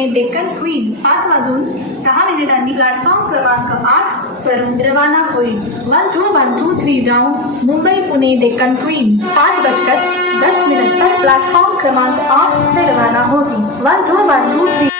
Pune Deccan queen 5:10 platform क्रमांक 8 वरून रवाना होईल. 1-2-1-2-3 जाऊन मुंबई पुणे डेक्कन क्वीन 5:10 पर प्लॅटफॉर्म क्रमांक 8 से रवाना होगी. 1-2-1-2-3